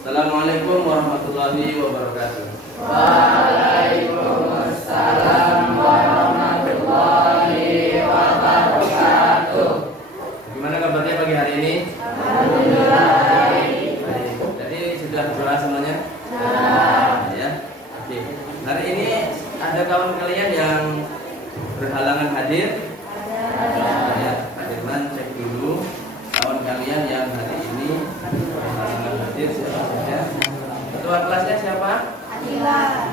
Assalamualaikum warahmatullahi wabarakatuh. Waalaikumsalam warahmatullahi wabarakatuh. Gimana kabarnya pagi hari ini? Alhamdulillah. Baik. Jadi sudah berdoa semuanya? Ya. Oke. Hari ini ada kawan kalian yang berhalangan hadir? Ya, Pak Dirman cek dulu kawan kalian yang hari ini berhalangan hadir siapa saja. Ketua kelasnya siapa? Adila.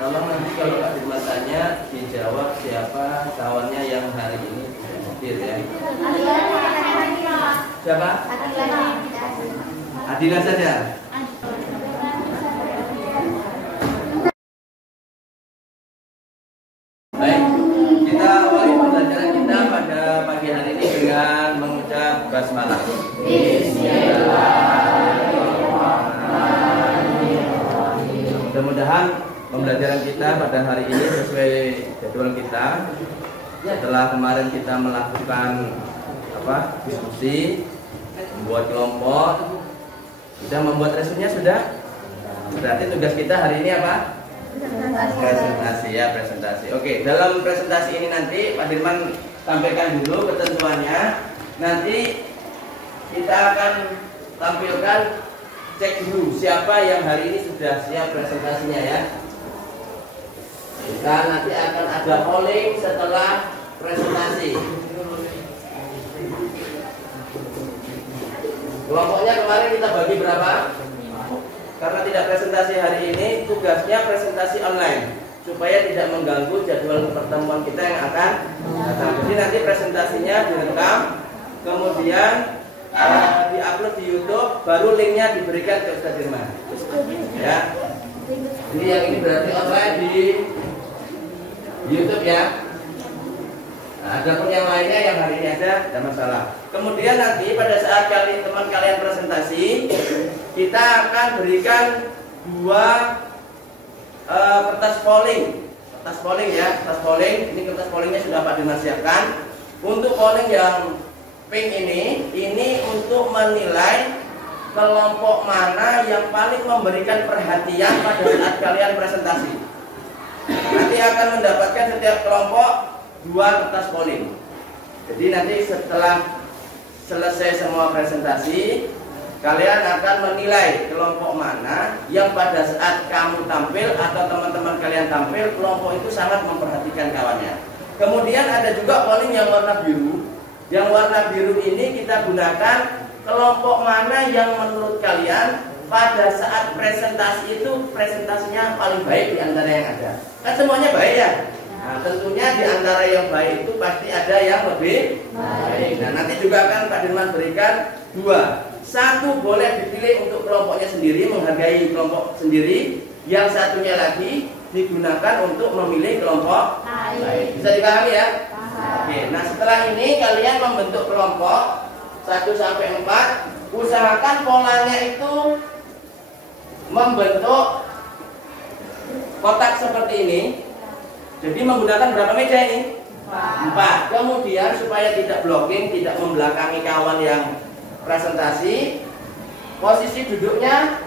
Tolong nanti kalau Pak Dirman tanya dijawab siapa kawannya yang hari ini hadir ya. Siapa? Adila saja. Baik, kita awali pembelajaran kita pada pagi hari ini dengan mengucap basmalah. Mudah-mudahan pembelajaran kita pada hari ini sesuai jadwal kita. Setelah kemarin kita melakukan diskusi, membuat kelompok, sudah membuat resumenya sudah. Berarti tugas kita hari ini apa? Presentasi ya, presentasi. Oke, dalam presentasi ini nanti Pak Dirman sampaikan dulu ketentuannya. Nanti kita akan tampilkan, cek dulu siapa yang hari ini sudah siap presentasinya ya. Kita nanti akan ada polling setelah presentasi. Kelompoknya kemarin kita bagi berapa? Karena tidak presentasi hari ini, tugasnya presentasi online supaya tidak mengganggu jadwal pertemuan kita yang akan datang. Jadi nanti presentasinya direkam, kemudian diupload di YouTube, baru linknya diberikan ke Ustaz Dirman. Ya. Ini yang ini berarti online di YouTube ya. Nah, ada pun yang lainnya yang hari ini ada, tidak masalah. Kemudian nanti pada saat teman kalian presentasi, kita akan berikan dua kertas polling. Kertas polling ya, kertas polling. Ini kertas pollingnya sudah Pak Dirman siapkan. Untuk polling yang pink ini untuk menilai kelompok mana yang paling memberikan perhatian pada saat kalian presentasi. Nanti akan mendapatkan setiap kelompok dua kertas polling. Jadi nanti setelah selesai semua presentasi, kalian akan menilai kelompok mana yang pada saat kamu tampil atau teman-teman kalian tampil, kelompok itu sangat memperhatikan kawannya. Kemudian ada juga polling yang warna biru. Yang warna biru ini kita gunakan kelompok mana yang menurut kalian pada saat presentasi itu presentasinya paling baik di antara yang ada. Kan semuanya baik ya? Nah, tentunya di antara yang baik itu pasti ada yang lebih baik. Nah, nanti juga akan Pak Dirman berikan dua. Satu boleh dipilih untuk kelompoknya sendiri, menghargai kelompok sendiri. Yang satunya lagi digunakan untuk memilih kelompok lain. Bisa dipahami ya? Oke, nah setelah ini kalian membentuk kelompok 1 sampai 4. Usahakan polanya itu membentuk kotak seperti ini. Jadi menggunakan berapa meja ini? 4. Kemudian supaya tidak blocking, tidak membelakangi kawan yang presentasi, posisi duduknya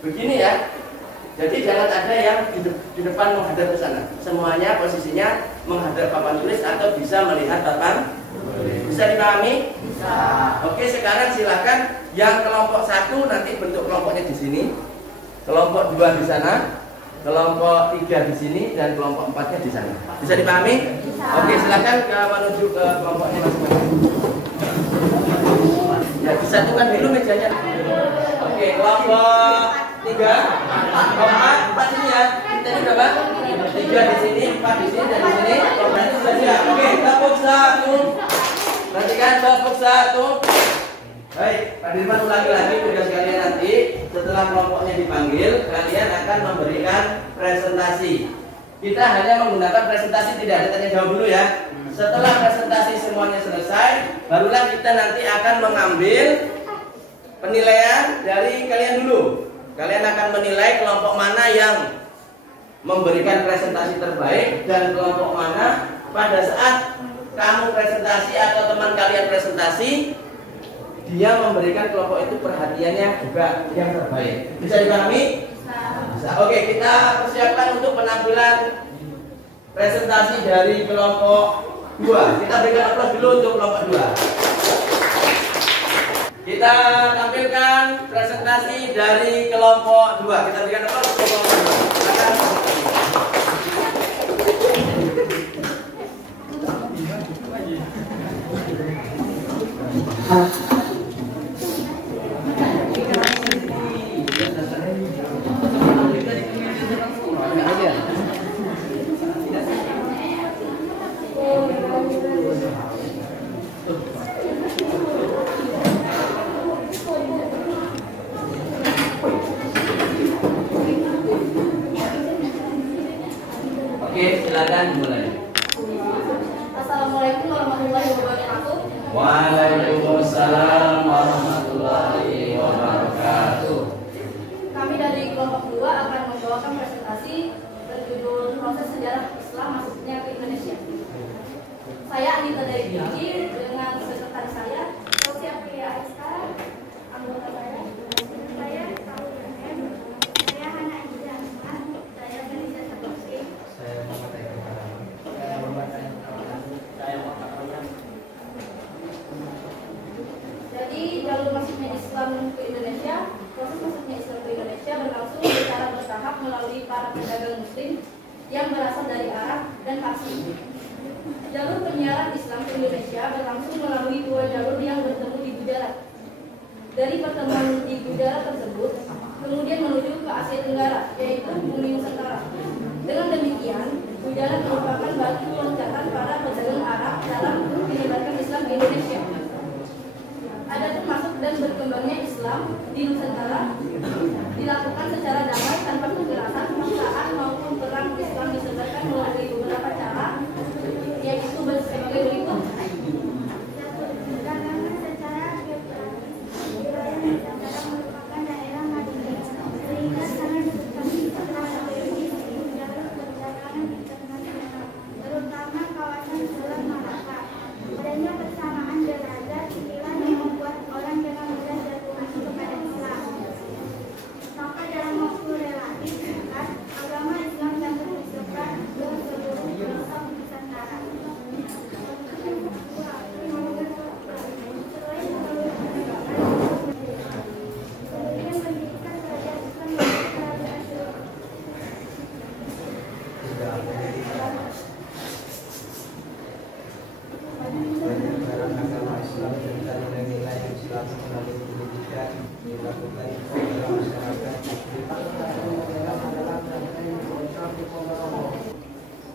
begini ya. Jadi jangan ada yang di depan menghadap ke sana. Semuanya posisinya menghadap papan tulis atau bisa melihat papan tulis. Bisa dipahami? Bisa. Oke, sekarang silakan yang kelompok 1 nanti bentuk kelompoknya di sini. Kelompok 2 di sana. Kelompok 3 di sini dan kelompok 4-nya di sana. Bisa dipahami? Bisa. Oke, silakan menuju ke kelompoknya masing-masing. Ya, disatukan dulu mejanya. Oke, kelompok 3, 4 sini ya. Kita ini berapa? 3 di sini, 4 di sini dan di sini. Kelompoknya sudah siap. Oke, kelompok 1. Perhatikan kelompok 1. Baik, Pak Dirman ulangi lagi tugas kalian nanti. Setelah kelompoknya dipanggil, kalian akan memberikan presentasi. Kita hanya menggunakan presentasi, tidak ada tanya jawab dulu ya. Setelah presentasi semuanya selesai, barulah kita nanti akan mengambil penilaian dari kalian dulu. Kalian akan menilai kelompok mana yang memberikan presentasi terbaik dan kelompok mana pada saat kamu presentasi atau teman kalian presentasi dia memberikan kelompok itu perhatiannya juga yang terbaik. Bisa dipahami? Bisa. Oke, kita persiapkan untuk penampilan presentasi dari kelompok 2. Kita berikan aplaus dulu untuk kelompok 2. Kita tampilkan presentasi dari kelompok 2. Kita berikan aplaus untuk kelompok 2. Oke, silakan mulai. Assalamualaikum warahmatullahi wabarakatuh. Waalaikumsalam warahmatullahi wabarakatuh. Kami dari kelompok 2 akan membawakan presentasi berjudul proses sejarah Islam masuknya ke Indonesia. Saya Anita dari Gigi dengan sekretaris saya Rosi Aprilia Aiskar, anggota saya Tahu Yanem, saya Hana Ida Ahmad, saya Felicia Sakosi. Jadi jalur masuknya Islam ke Indonesia, proses masuknya Islam ke Indonesia berlangsung secara bertahap melalui para pedagang Muslim yang berasal dari Arab dan Parsi. Jalur penyiaran Islam ke Indonesia berlangsung melalui 2 jalur yang bertemu di Gujarat. Dari pertemuan di Gujarat tersebut, kemudian menuju ke Asia Tenggara, yaitu Bumi Nusantara. Dengan demikian, Gujarat merupakan batu loncatan para pedagang Arab dalam menyebarkan Islam di Indonesia. Adapun masuk dan berkembangnya Islam di Nusantara dilakukan secara damai tanpa kekerasan, paksaan maupun perang. Islam disebarkan melalui beberapa cara, yaitu sebagai berikut. Secara geografis, wilayah Nusantara merupakan daerah Madinah, sehingga sangat strategis jalur perdagangan internasional, terutama kawasan Selat Malaka. Adanya persamaan derajat inilah yang membuat orang dengan mudah tertarik kepada Islam. Maka dalam waktu relatif dekat, agama Islam dapat disebar ke seluruh pelosok Nusantara. Kemudian pendidikan kerajaan Islam melalui kerajaan Syria. Penyebaran agama Islam dan nilai-nilai Islam melalui pendidikan dilakukan kepada masyarakat.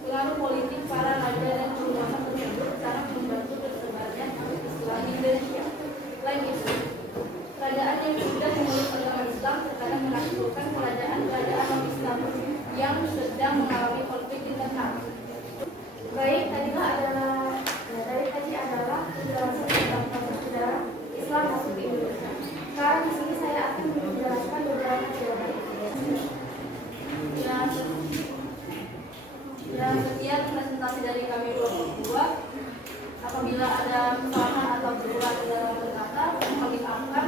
Pengaruh politik para raja dan penguasa tersebut sangat membantu tersebarnya Islam di Indonesia. Selain itu, kerajaan yang sudah memeluk agama Islam terkadang menaklukkan kerajaan-kerajaan non-Islam yang sedang mengalami konflik internal. Baik, tadi adalah penjelasan tentang proses sejarah Islam masuk ke Indonesia. Sekarang di sini saya akan menjelaskan beberapa teori. Sekian presentasi dari kami kelompok 2. Apabila ada kesalahan atau kekurangan dalam berkata, kami maafkan.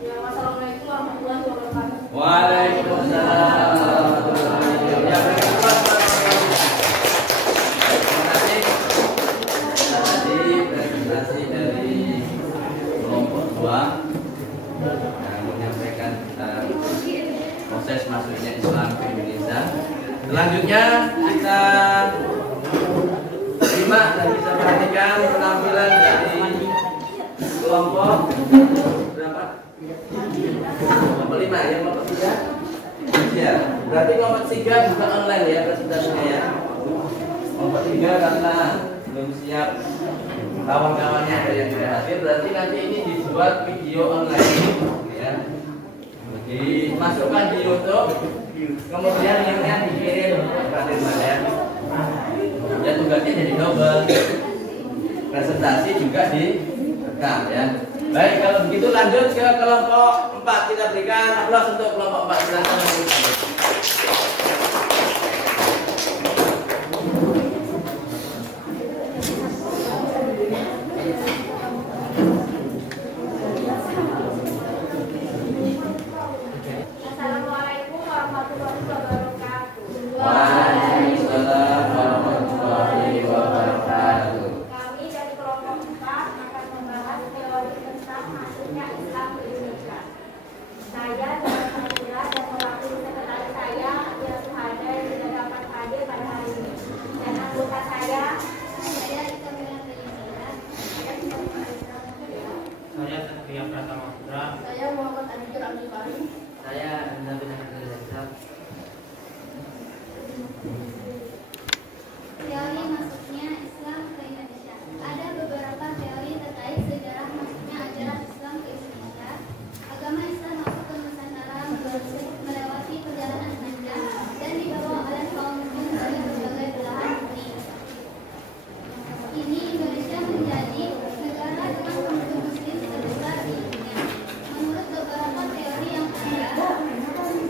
Wassalamualaikum warahmatullahi wabarakatuh. Waalaikumsalam warahmatullahi wabarakatuh. Presentasi dari kelompok 2 yang menyampaikan proses masuknya Islam ke Indonesia. Selanjutnya kita simak dan bisa perhatikan penampilan dari kelompok berapa? Kelompok 5 ya, kelompok 3. Ya, berarti kelompok 3 juga online ya presentasinya ya. Kelompok 3 karena belum siap, kawan-kawannya ada yang tidak hadir, berarti nanti ini dibuat video online ya, dimasukkan di YouTube, kemudian linknya dikirim ke ya. Ya tugasnya jadi double, presentasi juga direkam ya. Baik, kalau begitu lanjut ke kelompok 4. Kita berikan aplaus untuk kelompok 4. Silakan. Saya Muhammad Anjur Abdul Karim. Saya Anda bin Abdul Razak. Teori masuknya Islam ke Indonesia. Ada beberapa teori terkait sejarah masuknya ajaran Islam ke Indonesia. Agama Islam masuk ke Nusantara melewati perjalanan panjang dan dibawa oleh kaum muslim dari berbagai belahan bumi. Kini Indonesia menjadi negara dengan penduduk muslim terbesar di dunia. Menurut beberapa teori yang ada,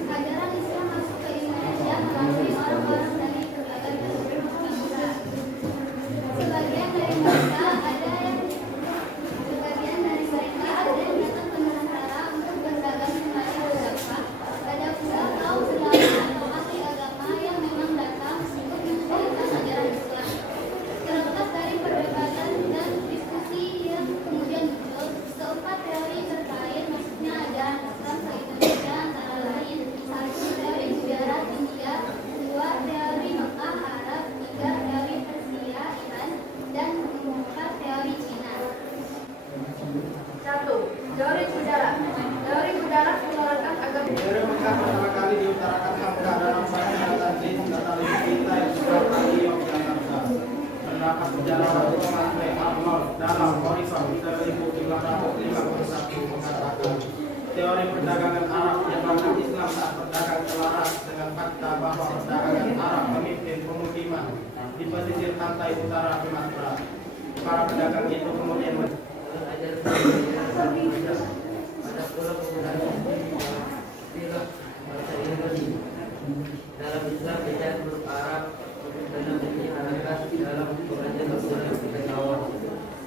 ajaran Islam masuk ke Indonesia melalui orang-orang dari berbagai bangsa. Sebagian dari mereka ada yang datang ke Nusantara untuk berdagang sembari berdakwah. Ada pula kaum ulama atau ahli agama yang memang datang untuk menyebarkan ajaran Islam. Terlepas dari perdebatan dan diskusi yang kemudian muncul, keempat teori terkait masuknya ajaran Islam ke Indonesia antara lain: 1. Teori sejarah India, 2. Teori Mekah Arab, 3. Teori Persia Iran, dan 4. Teori Cina. 1. Teori sejarah. Teori sejarah mengeluarkan agama. Teori Mekah pertama kali diutarakan Hamka dalam bahasa Tajin Katalis kita yang sudah tadi Yogyakarta. Pendapat sejarawan Thomas B. Arnold dalam Horizon 1551 mengatakan teori perdagangan Arab yang mana Islam tak berdagang selaras dengan fakta bahwa perdagangan Arab memimpin pemukiman di pesisir pantai utara Sumatera. Para pedagang itu kemudian Ada pula penggunaan istilah bahasa Inggris. Dalam Islam tidak huruf Arab dalam bunyi harakat dalam pengajian Al-Quran kita awal.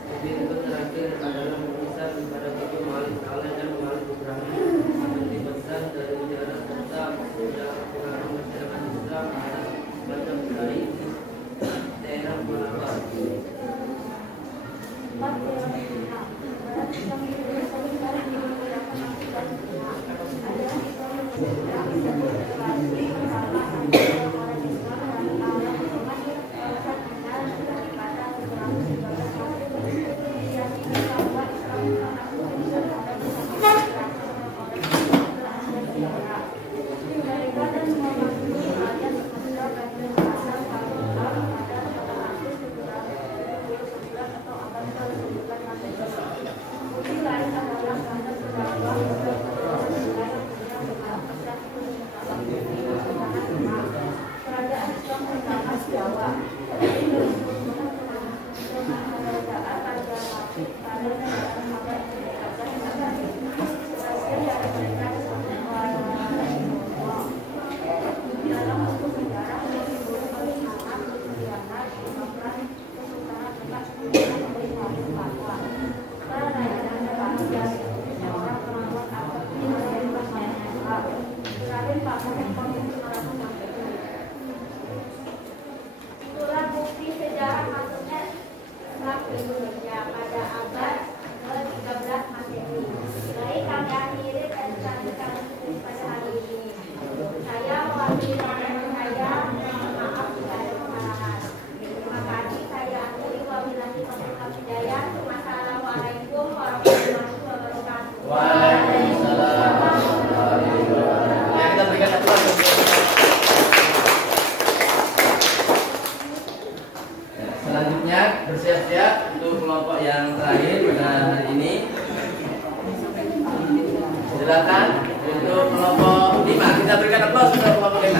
Jadi itu terakhir adalah memisah pada buku Malik Saleh dan Malik Ibrahim seperti pesan dari sejarah serta sejarah pengaruh masyarakat Islam ada macam dari daerah Malabar. 4. Teori Cina. Barat Islam di Indonesia sekarang menggunakan akibat Cina. Ajaran Islam bersejarah disebut relasi bersama antara orang Islam dan Allah Muhammad kawasan Anda dari kata 119 diyakini bahwa Islam mengaku bersama orang-orang bersejarah. Mereka dan Muhammad itu alias Islam dan berasal dari Islam pada 479 atau abad ke-9 Masehi. Bukti lain adalah karena berdakwah kerajaan Islam pertama di Jawa. Dengan kerajaan Raja Lapid pada negara abad ke-13 berhasil dari mereka dalam buku sejarah disebut penghinaan, kemudianan, kemampuan, kesultanan dekat memberi wali fatwa. Perayaan dari Indonesia orang perawat abad dari masyarakat Islam. Terakhir Pak Muhammad itu itulah bukti sejarah masuknya Islam ke Indonesia pada abad ke-13 Masehi. Baik, kami akhiri presentasi kami pada hari ini. Saya mewakili teman-teman saya, maaf jika ada kesalahan. Terima kasih, saya akhiri. Wabillahi taufiq hidayah. Wassalamualaikum warahmatullahi wabarakatuh. Waalaikumsalam warahmatullahi wabarakatuh. Ya, kita berikan aplaus. Selanjutnya bersiap-siap untuk kelompok yang terakhir pada hari ini. Silakan untuk kelompok 5. Kita berikan aplaus untuk kelompok 5.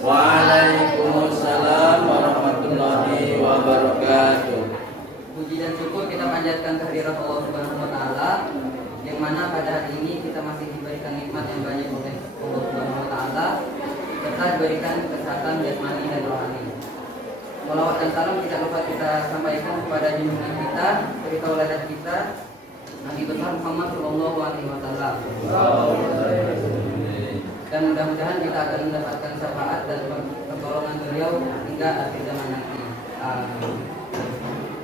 Waalaikumsalam warahmatullahi wabarakatuh. Puji dan syukur kita panjatkan kehadirat Allah Subhanahu wa taala yang mana pada hari ini kita masih diberikan nikmat yang banyak oleh Allah Subhanahu wa taala serta diberikan kesehatan jasmani dan rohani. Salawat dan salam tidak lupa kita sampaikan kepada junjungan kita, dari tauladan kita, Nabi besar Muhammad Shallallahu Alaihi Wasallam. Dan mudah-mudahan kita akan mendapatkan syafaat dan pertolongan beliau hingga akhir zaman nanti.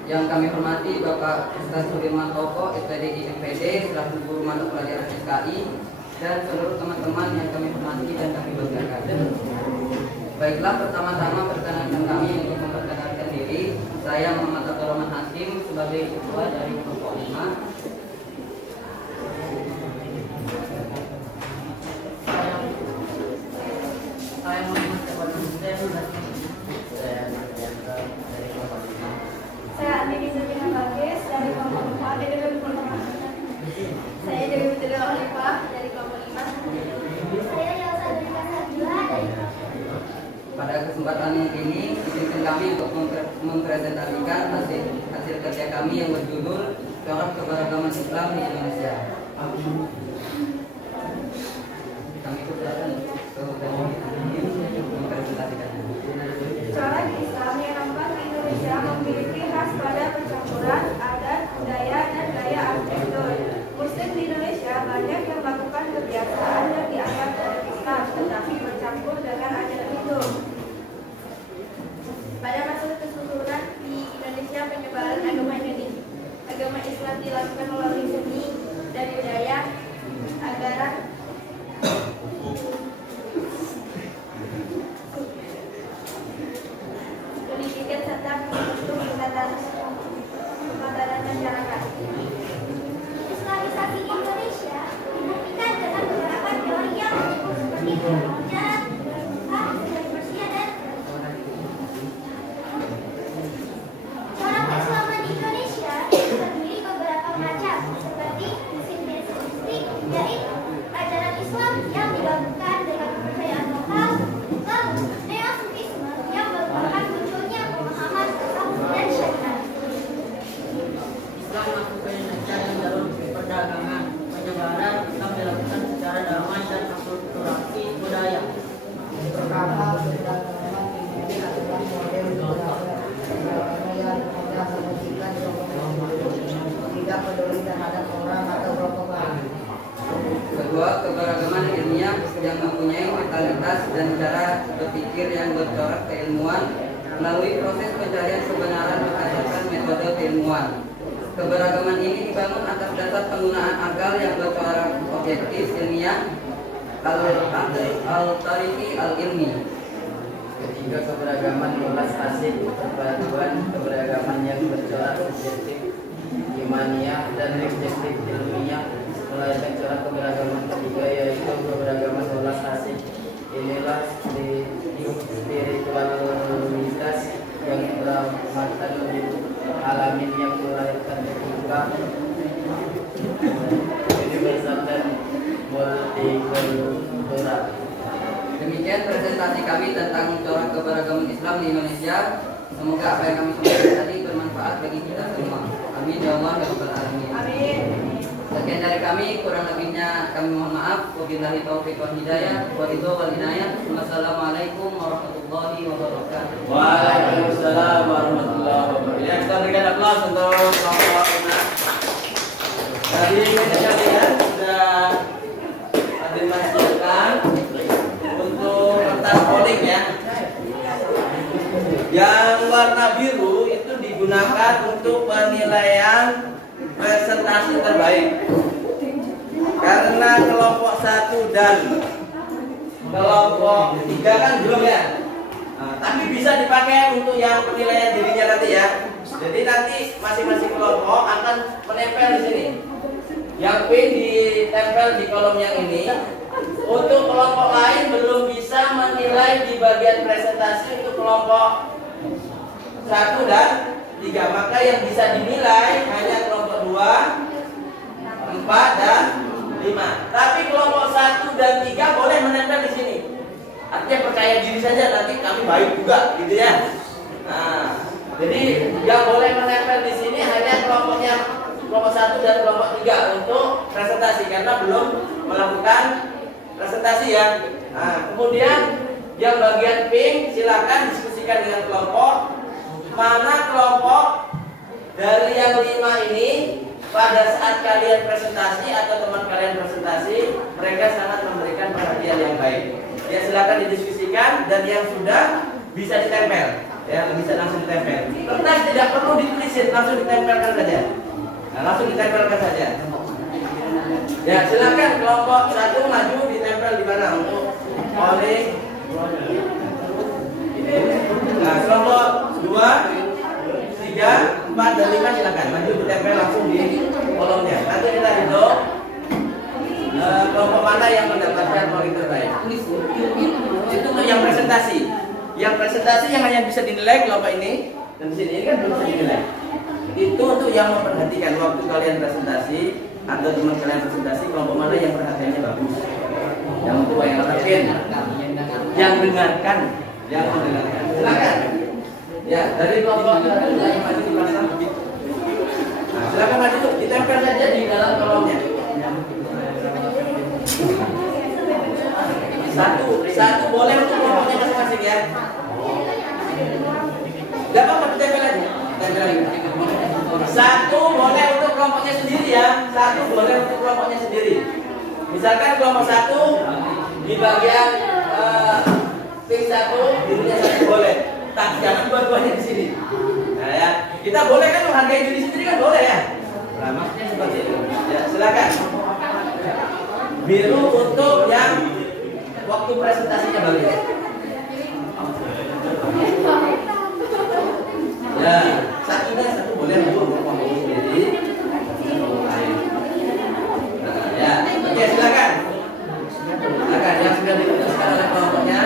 Yang kami hormati Bapak Ustaz Sudirman Toko, SPDI MPD, selaku guru mata pelajaran SKI, dan seluruh teman-teman yang kami hormati dan kami banggakan. Baiklah, pertama-tama perkenalkan kami untuk memperkenalkan diri. Saya Muhammad Abdurrahman Hakim sebagai ketua dari kelompok 5. Saya Muhammad Abdurrahman Hussein dari kelompok 5. Saya Andi Bizarina Bagis dari kelompok 4 dari kelompok 5. Saya Dewi Putri Olivah dari kelompok 5. Saya Yelsa Dika Sabila dari kelompok 5. Pada kesempatan ini, izinkan kami untuk mempresentasikan hasil kerja kami yang berjudul Corak Keberagaman Islam di Indonesia. Kami silakan mempresentasikannya. Corak Islam yang nampak di Indonesia memiliki khas pada percampuran adat, budaya, dan gaya arsitektur. Muslim di Indonesia banyak yang melakukan kebiasaan yang dianggap dari Islam, tetapi bercampur dengan ajaran Hindu. Pada masa kesusuran di Indonesia, penyebaran agama Islam dilakukan melalui seni dan budaya agar pendidikan serta membentuk kesadaran masyarakat. Islamisasi Indonesia dibuktikan dengan beberapa teori yang menyebut seperti kemudian dari Persia dan corak keislaman di Indonesia terdiri beberapa macam seperti sintetik, yaitu ajaran Islam yang digabungkan dengan kepercayaan lokal, lalu neosufisme yang merupakan munculnya pemahaman tasawuf dan syariat. Islam masuk ke Indonesia dengan jalur perdagangan. Penyebaran Islam dilakukan secara damai dan akulturasi budaya. Pertama, perdagangan ini adalah model beragama yang mudah memungkinkan tidak peduli terhadap orang atau kelompok lain. Kedua, keberagaman ilmiah yang mempunyai mentalitas dan cara berpikir yang bercorak keilmuan melalui proses pencarian kebenaran berdasarkan metode keilmuan. Keberagaman ini dibangun atas dasar penggunaan akal yang bercorak objektif ilmiah al-tarifi al-ilmi. Ketiga, keberagaman luas asik perpaduan keberagaman yang bercorak subjektif imaniah dan objektif ilmiah melahirkan corak keberagaman ketiga, yaitu keberagaman luas asik. Inilah spiritualitas yang bermatan alamin yang melahirkan ketiga universal dan multikultural. Demikian presentasi kami tentang corak keberagaman Islam di Indonesia. Semoga apa yang kami sampaikan tadi bermanfaat bagi kita semua. Amin ya Allah ya Rabbal alamin. Amin. Sekian dari kami, kurang lebihnya kami mohon maaf. Wabillahi taufiq wal hidayah, wa ridho wal inayah. Wassalamualaikum warahmatullahi wabarakatuh. Waalaikumsalam warahmatullahi wabarakatuh. Ya, kita berikan aplaus untuk kelompok 5. Tadi kalian sudah dimasukkan untuk kertas polling ya. Yang warna biru itu digunakan untuk penilaian presentasi terbaik. Karena kelompok 1 dan kelompok 3 kan belum ya. Tapi bisa dipakai untuk yang penilaian dirinya nanti ya. Jadi nanti masing-masing kelompok akan menempel di sini. Yang P ditempel di kolom yang ini. Untuk kelompok lain belum bisa menilai di bagian presentasi untuk kelompok 1 dan 3. Maka yang bisa dinilai hanya kelompok 2, 4 dan 5. Tapi kelompok 1 dan 3 boleh menempel di sini. Artinya percaya diri saja, nanti kami baik juga gitu ya. Nah, jadi yang boleh menempel di sini hanya kelompok 1 dan kelompok 3 untuk presentasi karena belum melakukan presentasi ya. Nah, kemudian yang bagian pink silakan diskusikan dengan kelompok mana kelompok dari yang 5 ini pada saat kalian presentasi atau teman kalian presentasi, mereka sangat memberikan perhatian yang baik. Ya, silakan didiskusikan, dan yang sudah bisa ditempel, ya, bisa langsung ditempel. Kertas tidak perlu ditulisin, langsung ditempelkan saja. Nah, langsung ditempelkan saja. Ya, silakan kelompok 1 maju, ditempel di mana untuk oleh. Nah, kelompok 2, 3, 4, dan 5 silakan maju, ditempel langsung di kolomnya. Nanti kita hitung kelompok mana yang mendapatkan poin terbaik. Itu untuk yang presentasi. Yang presentasi yang hanya bisa dinilai kelompok ini, dan di sini kan belum bisa dinilai. Itu untuk yang memperhatikan waktu kalian presentasi atau teman kalian presentasi, kelompok mana yang perhatiannya bagus, yang tua, yang terkin, yang dengarkan, yang mendengarkan. Silakan. Ya, dari kelompok yang maju dipasang. Nah, silakan maju tuh, ditempel saja di dalam kolomnya. Satu boleh untuk kelompoknya masing-masing ya. Gak apa-apa, ditempel aja. Tempel lagi. 1 boleh untuk kelompoknya sendiri ya. 1 boleh untuk kelompoknya sendiri. Misalkan kelompok 1 di bagian P1 dirinya 1 boleh. Tak, jangan dua-duanya di sini. Nah ya, kita boleh kan menghargai diri sendiri kan boleh ya. Nah, maksudnya seperti itu. Ya, silakan. Biru untuk yang waktu presentasinya bagus. Ya, satu boleh untuk kelompok sendiri. Nah, ya, oke silakan. Silakan yang sudah diputuskan oleh kelompoknya.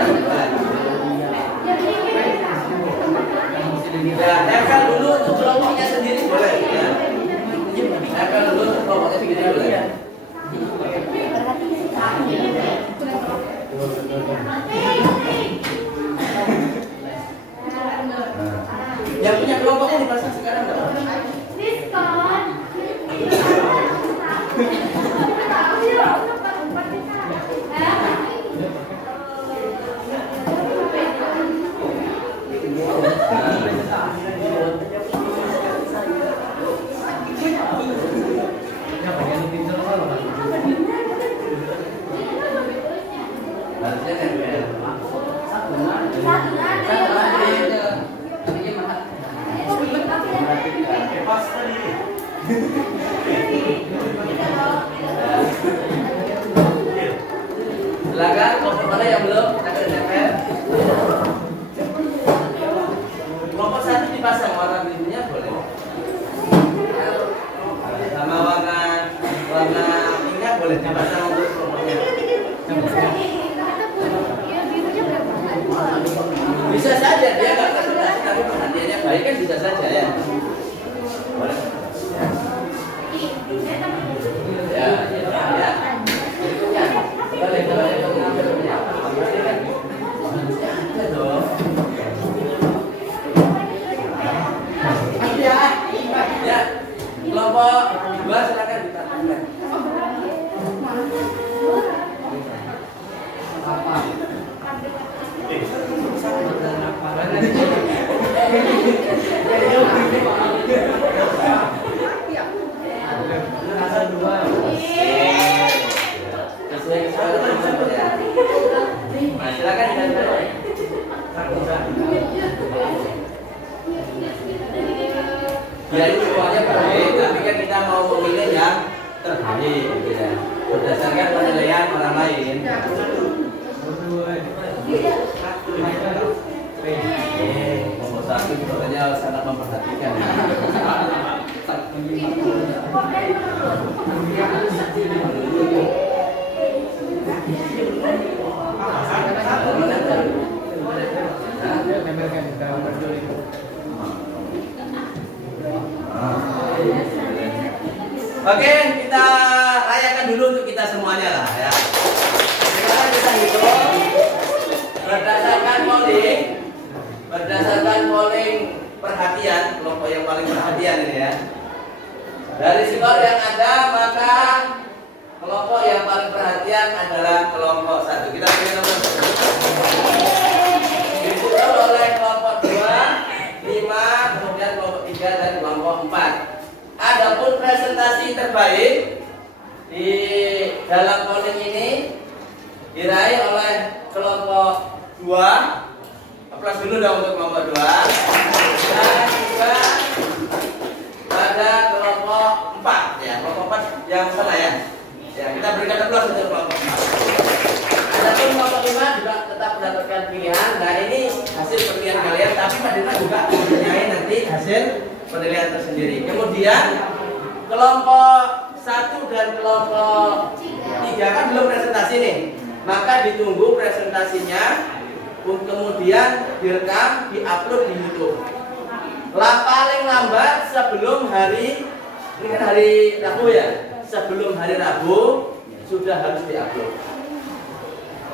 Ya, tempel dulu untuk kelompoknya sendiri boleh ya. Tempel dulu untuk kelompoknya sendiri boleh. Yang punya kelompoknya dipasang sekarang enggak? Diskon. Harusnya tempel. Silakan kelompok mana yang belum ada tempel. Kelompok 1 dipasang warna birunya boleh. Sama warna pinknya boleh dipasang untuk kelompoknya. Bisa saja dia nggak presentasi tapi perhatiannya baik kan, bisa saja ya. Boleh. Ya. Boleh. Ada dong. Ya. Kelompok 2 silakan ditampilkan. Nah, silakan ditempel. Ya itu semuanya baik, tapi kan kita mau memilih yang terbaik gitu ya. Berdasarkan penilaian orang lain. Nomor 1 sebenarnya sangat memperhatikan. Oke, kita rayakan dulu untuk kita semuanya lah ya. Sekarang kita hitung berdasarkan polling perhatian, kelompok yang paling perhatian ini ya. Dari skor yang ada maka kelompok yang paling perhatian adalah kelompok 1. Kita pilih nomor 1. Disusul oleh kelompok 2, 5, presentasi terbaik di dalam polling ini diraih oleh kelompok 2. Aplaus dulu dong untuk kelompok 2. Dan juga pada kelompok 4 ya, kelompok 4 yang sana ya. Ya, kita berikan aplaus untuk kelompok 4. Adapun kelompok 5 juga tetap mendapatkan pilihan. Nah, ini hasil penilaian kalian, tapi Pak Dina juga mempunyai nanti hasil penilaian tersendiri. Kemudian kelompok 1 dan kelompok 3 kan belum presentasi nih. Maka ditunggu presentasinya, kemudian direkam, diupload di YouTube. Paling lambat sebelum hari, ini kan hari Rabu ya, sebelum hari Rabu sudah harus diupload.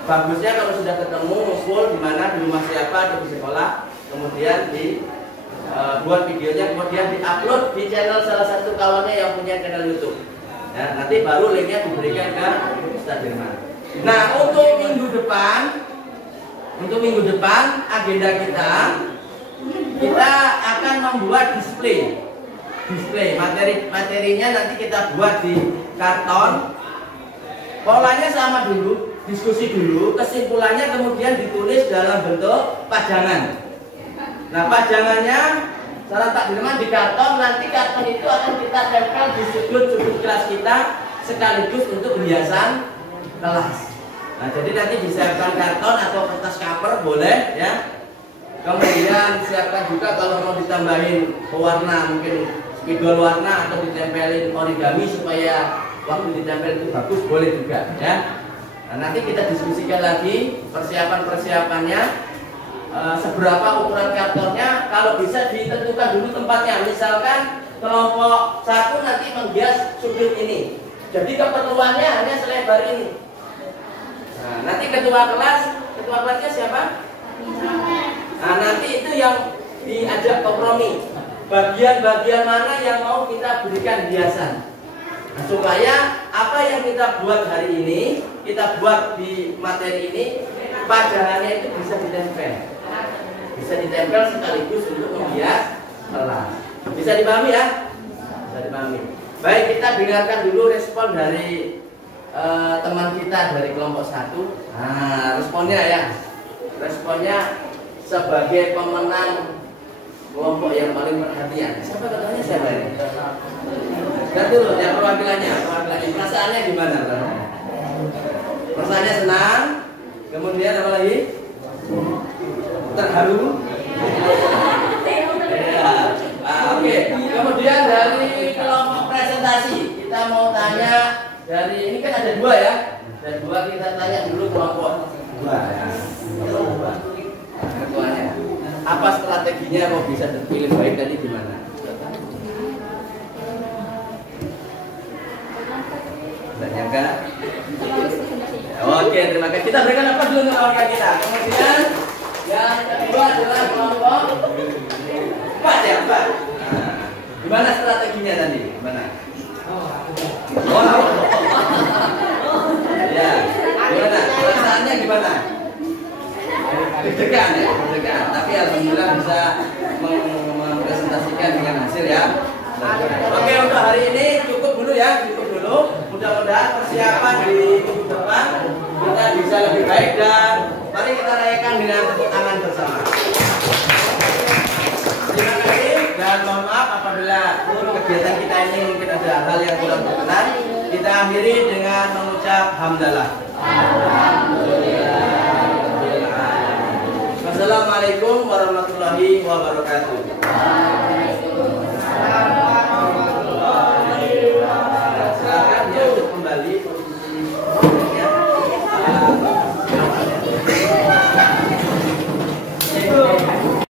Bagusnya kalau sudah ketemu ngumpul di mana, di rumah siapa atau di sekolah, kemudian buat videonya, kemudian diupload di channel salah satu kawannya yang punya channel YouTube. Ya, nanti baru linknya diberikan ke Ustaz Dirman. Nah, untuk minggu depan agenda kita akan membuat display materinya nanti kita buat di karton. Polanya sama dulu, diskusi dulu, kesimpulannya kemudian ditulis dalam bentuk pajangan. Nah, pajangannya saran Pak Dirman di karton, nanti karton itu akan kita tempel di sudut-sudut kelas kita sekaligus untuk hiasan kelas. Nah, jadi nanti disiapkan karton atau kertas cover boleh ya. Kemudian siapkan juga kalau mau ditambahin pewarna, mungkin spidol warna atau ditempelin origami supaya waktu ditempel itu bagus, boleh juga ya. Nah, nanti kita diskusikan lagi persiapannya, seberapa ukuran kartonnya, kalau bisa ditentukan dulu tempatnya. Misalkan kelompok 1 nanti menghias sudut ini, jadi keperluannya hanya selebar ini. Nah, nanti ketua kelasnya siapa? Nah, nanti itu yang diajak kompromi. Bagian-bagian mana yang mau kita berikan hiasan. Nah, supaya apa yang kita buat hari ini, kita buat di materi ini, pajangannya itu bisa ditempel. Bisa ditempel sekaligus untuk menghias kelas. Bisa dipahami ya? Bisa dipahami. Baik, kita dengarkan dulu respon dari teman kita dari kelompok 1. Nah, responnya ya. Responnya sebagai pemenang kelompok yang paling perhatian. Siapa katanya siapa ini? Lihat dulu ya perwakilannya. Perasaannya gimana? Perasaannya senang. Kemudian apa lagi? Terharu. Ya. Oke. Kemudian dari kelompok presentasi kita mau tanya. Dari ini kan ada 2 ya, dan 2 kita tanya dulu kelompok 2. Ketuanya, apa strateginya kok bisa terpilih baik tadi gimana? Tidak nyangka? Oke, terima kasih. Kita berikan apa dulu untuk kawan kita. Kemudian yang kedua adalah kelompok 4 ya, 4. Gimana strateginya tadi? Gimana? Wow. Ya, gimana? Perasaannya gimana? Deg-degan ya, deg-degan. Tapi alhamdulillah bisa mempresentasikan dengan hasil ya. Oke, untuk hari ini cukup dulu ya, cukup dulu. Mudah-mudahan persiapan di minggu depan kita bisa lebih baik dan mari kita rayakan dengan tepuk tangan bersama. Terima kasih dan mohon maaf apabila kegiatan kita ini mungkin ada hal yang kurang berkenan. Kita akhiri dengan mengucap hamdalah. Alhamdulillah. Wassalamualaikum warahmatullahi wabarakatuh.